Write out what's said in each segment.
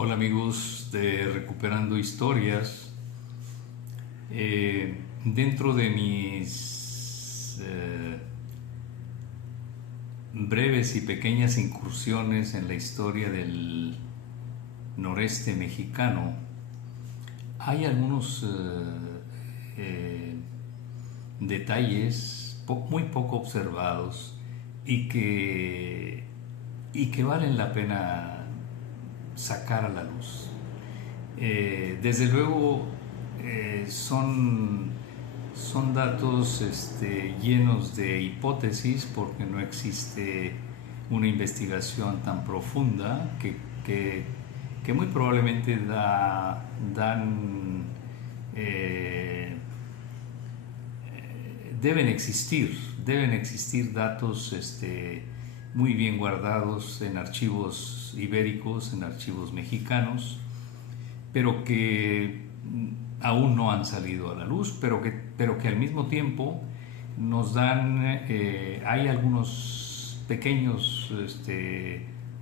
Hola amigos de Recuperando Historias. Dentro de mis breves y pequeñas incursiones en la historia del noreste mexicano, hay algunos detalles muy poco observados y que valen la pena sacar a la luz. Desde luego son datos llenos de hipótesis porque no existe una investigación tan profunda que muy probablemente eh, deben existir datos muy bien guardados en archivos ibéricos, en archivos mexicanos, pero que aún no han salido a la luz, pero que al mismo tiempo nos dan, hay algunos pequeños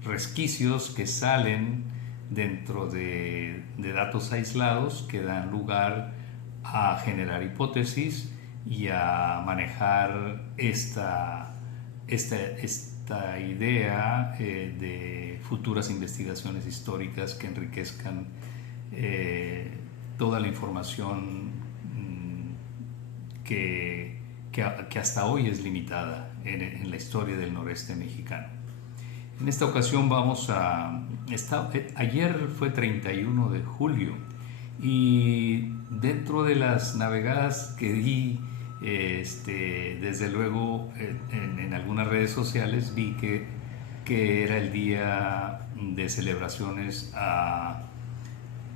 resquicios que salen dentro de datos aislados que dan lugar a generar hipótesis y a manejar esta idea de futuras investigaciones históricas que enriquezcan toda la información que hasta hoy es limitada en la historia del noreste mexicano. En esta ocasión ayer fue 31 de julio y dentro de las navegadas que di, desde luego en algunas redes sociales vi que era el día de celebraciones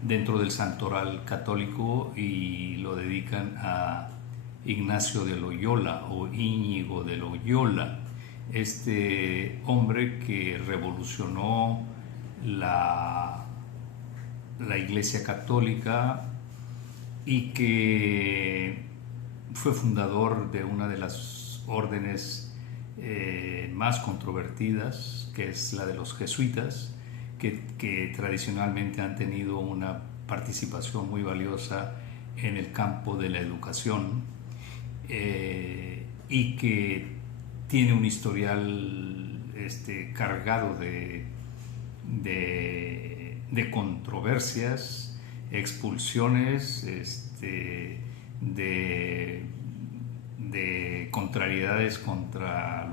dentro del santoral católico y lo dedican a Ignacio de Loyola o Íñigo de Loyola, este hombre que revolucionó la Iglesia Católica y que fue fundador de una de las órdenes más controvertidas, que es la de los jesuitas, que tradicionalmente han tenido una participación muy valiosa en el campo de la educación y que tiene un historial cargado de controversias, expulsiones, de contrariedades contra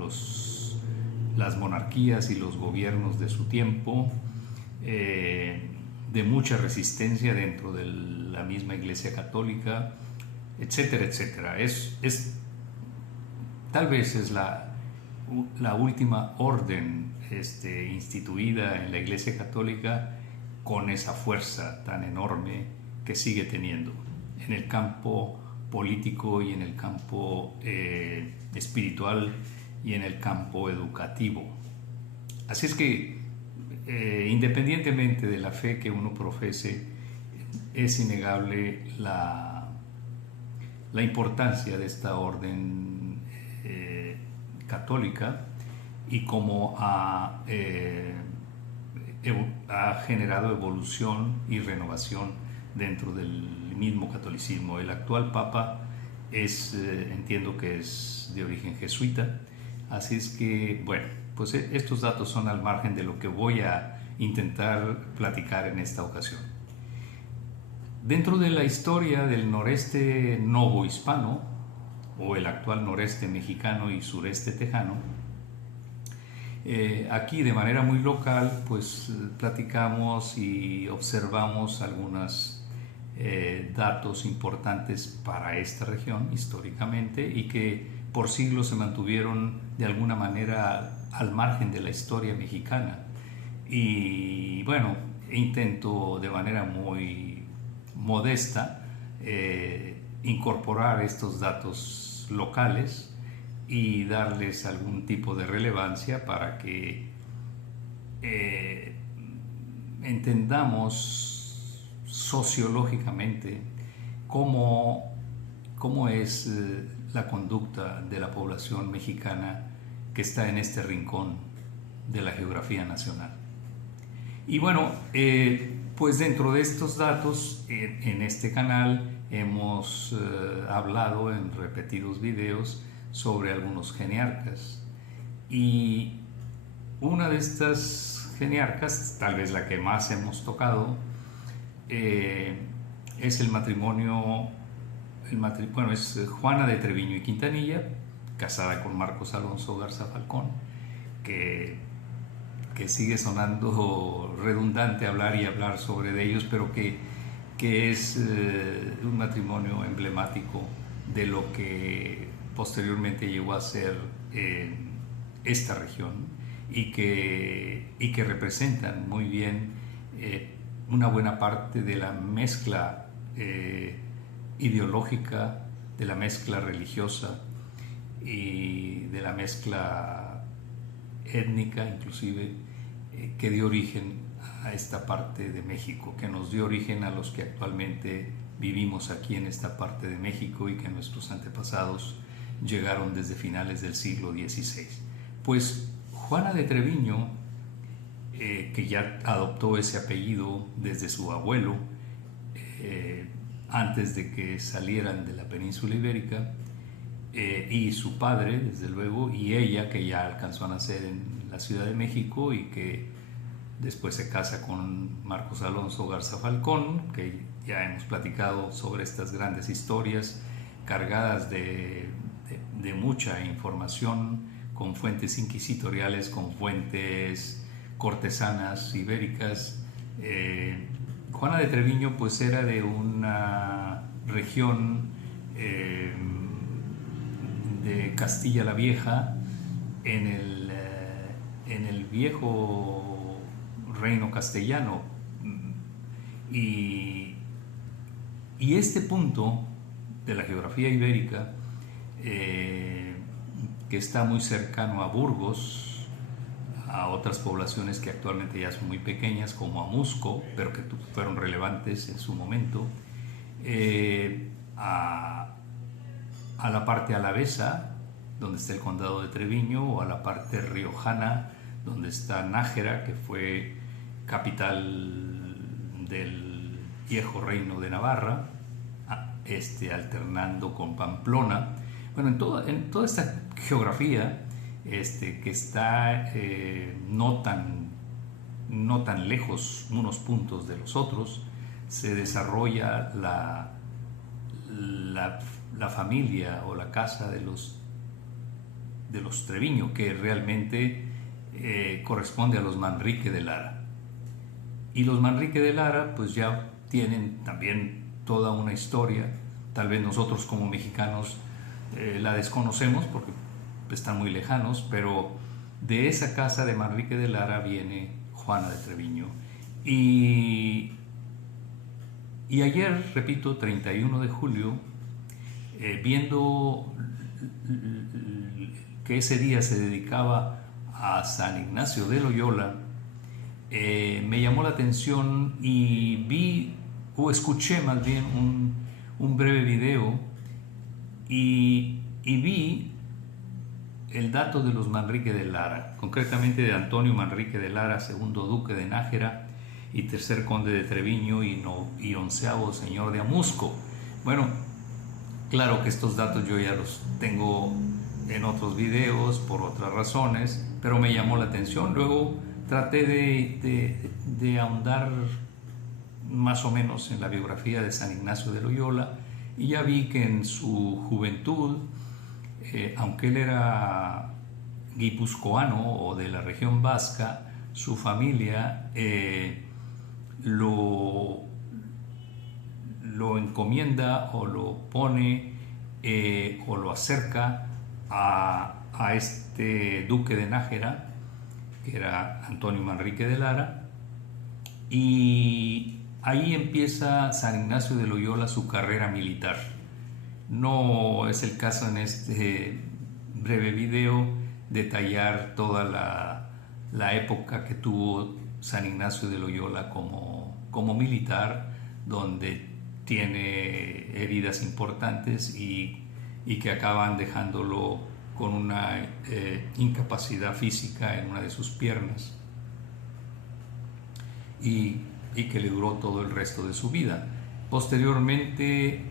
las monarquías y los gobiernos de su tiempo, de mucha resistencia dentro de la misma Iglesia Católica, etcétera, etcétera. Tal vez es la última orden instituida en la Iglesia Católica con esa fuerza tan enorme que sigue teniendo en el campo político y en el campo espiritual y en el campo educativo. Así es que independientemente de la fe que uno profese, es innegable la importancia de esta orden católica y cómo ha generado evolución y renovación dentro del mismo catolicismo. El actual papa entiendo que es de origen jesuita, así es que, bueno, pues estos datos son al margen de lo que voy a intentar platicar en esta ocasión. Dentro de la historia del noreste novohispano, o el actual noreste mexicano y sureste tejano, aquí de manera muy local, pues platicamos y observamos algunos datos importantes para esta región históricamente y que por siglos se mantuvieron de alguna manera al margen de la historia mexicana. Y bueno, intento de manera muy modesta incorporar estos datos locales y darles algún tipo de relevancia para que entendamos sociológicamente cómo es la conducta de la población mexicana que está en este rincón de la geografía nacional. Y bueno, pues dentro de estos datos, en este canal hemos hablado en repetidos videos sobre algunos geniarcas. Y una de estas geniarcas, tal vez la que más hemos tocado, es el matrimonio, bueno, es Juana de Treviño y Quintanilla, casada con Marcos Alonso Garza Falcón, que sigue sonando redundante hablar y hablar sobre ellos, pero que es un matrimonio emblemático de lo que posteriormente llegó a ser esta región y que representan muy bien una buena parte de la mezcla ideológica, de la mezcla religiosa y de la mezcla étnica inclusive, que dio origen a esta parte de México, que nos dio origen a los que actualmente vivimos aquí en esta parte de México y que nuestros antepasados llegaron desde finales del siglo XVI. Pues Juana de Treviño, que ya adoptó ese apellido desde su abuelo, antes de que salieran de la península ibérica, y su padre, desde luego, y ella, que ya alcanzó a nacer en la Ciudad de México y que después se casa con Marcos Alonso Garza Falcón, que ya hemos platicado sobre estas grandes historias cargadas de mucha información, con fuentes inquisitoriales, con fuentes cortesanas ibéricas. Juana de Treviño pues era de una región de Castilla la Vieja, en el viejo reino castellano, y este punto de la geografía ibérica, que está muy cercano a Burgos, a otras poblaciones que actualmente ya son muy pequeñas, como Amusco, pero que fueron relevantes en su momento, a la parte alavesa, donde está el condado de Treviño, o a la parte riojana, donde está Nájera, que fue capital del viejo reino de Navarra, alternando con Pamplona. Bueno, en toda esta geografía, que está no tan lejos unos puntos de los otros, se desarrolla la familia o la casa de los Treviño, que realmente corresponde a los Manrique de Lara. Y los Manrique de Lara pues ya tienen también toda una historia. Tal vez nosotros como mexicanos la desconocemos porque están muy lejanos, pero de esa casa de Manrique de Lara viene Juana de Treviño. Y ayer, repito, 31 de julio, viendo que ese día se dedicaba a San Ignacio de Loyola, me llamó la atención y vi, o escuché más bien, un breve video y vi el dato de los Manrique de Lara, concretamente de Antonio Manrique de Lara, segundo duque de Nájera y tercer conde de Treviño y onceavo señor de Amusco. Bueno, claro que estos datos yo ya los tengo en otros videos por otras razones, pero me llamó la atención. Luego traté de ahondar más o menos en la biografía de San Ignacio de Loyola y ya vi que en su juventud, aunque él era guipuzcoano o de la región vasca, su familia lo encomienda o lo pone o lo acerca a este duque de Nájera, que era Antonio Manrique de Lara, y ahí empieza San Ignacio de Loyola su carrera militar. No es el caso en este breve video detallar toda la época que tuvo San Ignacio de Loyola como militar, donde tiene heridas importantes y que acaban dejándolo con una incapacidad física en una de sus piernas. y que le duró todo el resto de su vida. Posteriormente,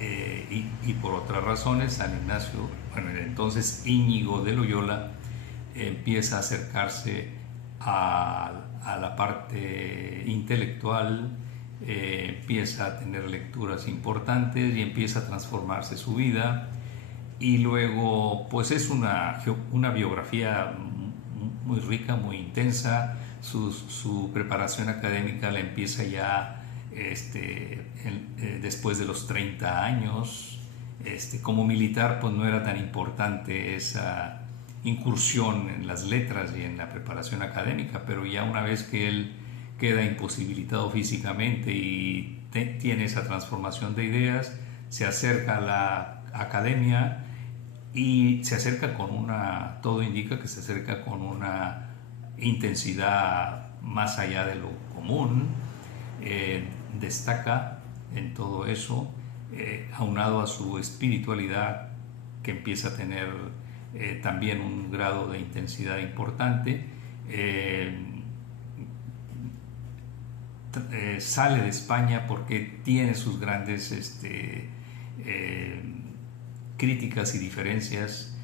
y por otras razones, San Ignacio, bueno, entonces Íñigo de Loyola, empieza a acercarse a la parte intelectual, empieza a tener lecturas importantes y empieza a transformarse su vida. Y luego, pues es una biografía muy rica, muy intensa. Su preparación académica la empieza ya después de los 30 años. Como militar, pues no era tan importante esa incursión en las letras y en la preparación académica, pero ya una vez que él queda imposibilitado físicamente y tiene esa transformación de ideas, se acerca a la academia y se acerca todo indica que se acerca con una intensidad más allá de lo común. Destaca en todo eso, aunado a su espiritualidad, que empieza a tener también un grado de intensidad importante. Sale de España porque tiene sus grandes críticas y diferencias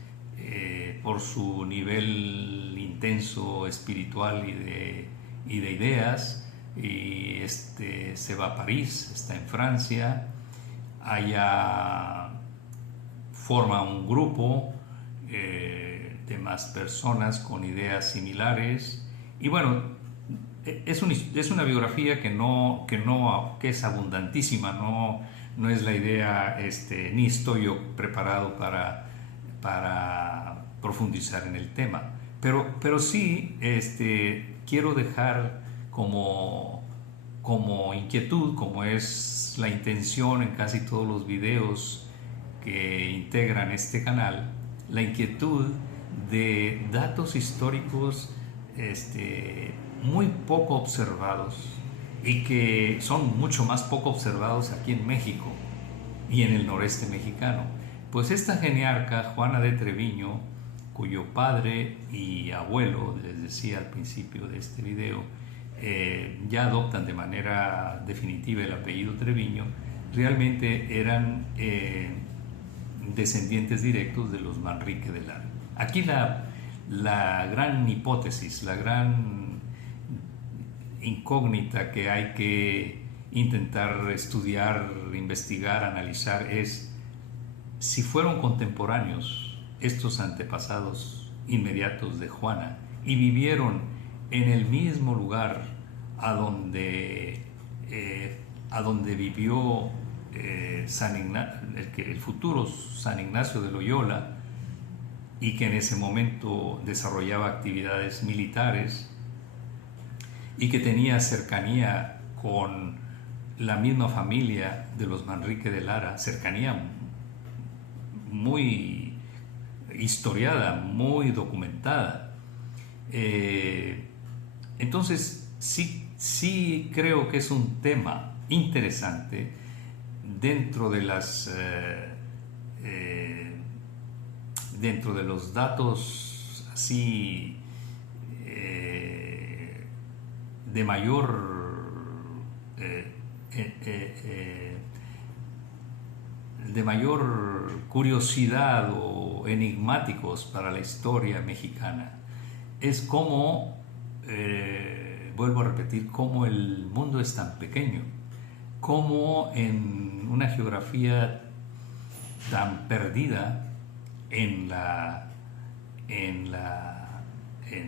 por su nivel intenso espiritual y de ideas, y se va a París, está en Francia, allá forma un grupo de más personas con ideas similares, y bueno, es una biografía que es abundantísima, no es la idea, ni estoy yo preparado para profundizar en el tema, pero sí quiero dejar como inquietud, como es la intención en casi todos los videos que integran este canal, la inquietud de datos históricos muy poco observados y que son mucho más poco observados aquí en México y en el noreste mexicano. Pues esta geniarca, Juana de Treviño, cuyo padre y abuelo, les decía al principio de este video, ya adoptan de manera definitiva el apellido Treviño, realmente eran descendientes directos de los Manrique de Lara. Aquí la gran hipótesis, la gran incógnita que hay que intentar estudiar, investigar, analizar es si fueron contemporáneos estos antepasados inmediatos de Juana y vivieron en el mismo lugar a donde vivió el futuro San Ignacio de Loyola, y que en ese momento desarrollaba actividades militares y que tenía cercanía con la misma familia de los Manrique de Lara, cercanía muy historiada, muy documentada. Entonces sí creo que es un tema interesante dentro de dentro de los datos así de mayor curiosidad o enigmáticos para la historia mexicana. Es como, vuelvo a repetir, cómo el mundo es tan pequeño, cómo en una geografía tan perdida en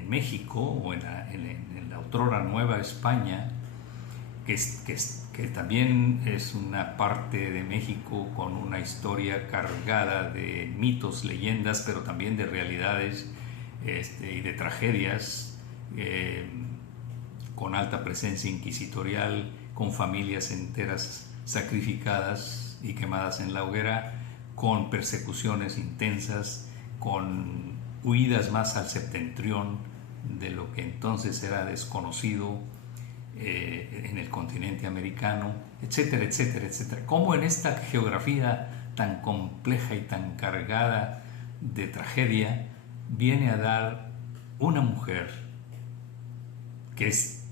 México o en la otrora Nueva España, que también es una parte de México con una historia cargada de mitos, leyendas, pero también de realidades y de tragedias, con alta presencia inquisitorial, con familias enteras sacrificadas y quemadas en la hoguera, con persecuciones intensas, con huidas más al septentrión de lo que entonces era desconocido en el continente americano, etcétera, etcétera, etcétera. Cómo en esta geografía tan compleja y tan cargada de tragedia viene a dar una mujer que es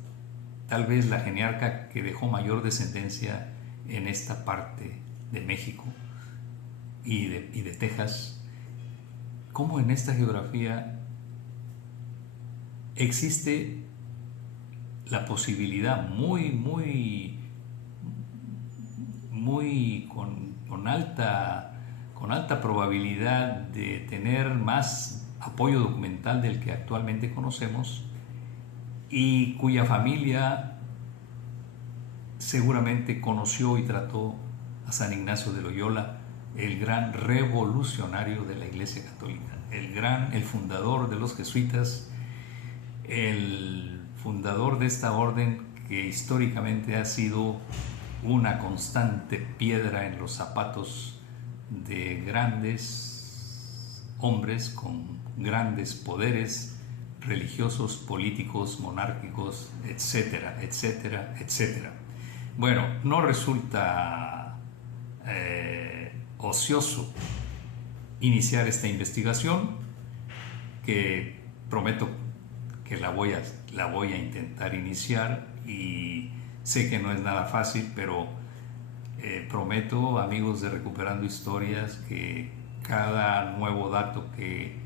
tal vez la geniarca que dejó mayor descendencia en esta parte de México y de Texas. Cómo en esta geografía existe la posibilidad con alta probabilidad de tener más apoyo documental del que actualmente conocemos, y cuya familia seguramente conoció y trató a San Ignacio de Loyola, el gran revolucionario de la Iglesia Católica, el fundador de los jesuitas, el fundador de esta orden que históricamente ha sido una constante piedra en los zapatos de grandes hombres con grandes poderes religiosos, políticos, monárquicos, etcétera, etcétera, etcétera. Bueno, no resulta ocioso iniciar esta investigación, que prometo que la voy a intentar iniciar, y sé que no es nada fácil, pero prometo, amigos de Recuperando Historias, que cada nuevo dato que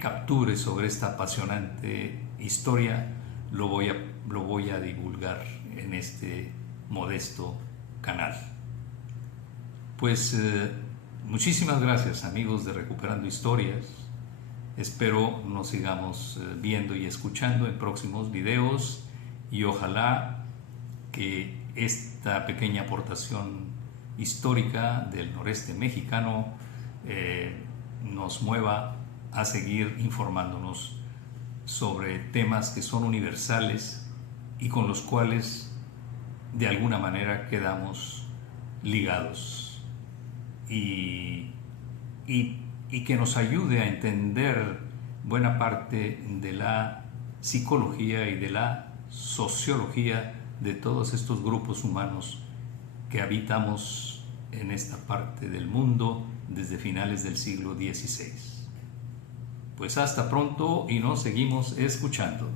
capture sobre esta apasionante historia lo voy a divulgar en este modesto canal. Pues muchísimas gracias, amigos de Recuperando Historias. Espero nos sigamos viendo y escuchando en próximos videos, y ojalá que esta pequeña aportación histórica del noreste mexicano nos mueva a seguir informándonos sobre temas que son universales y con los cuales de alguna manera quedamos ligados, y que nos ayude a entender buena parte de la psicología y de la sociología de todos estos grupos humanos que habitamos en esta parte del mundo desde finales del siglo XVI. Pues hasta pronto, y nos seguimos escuchando.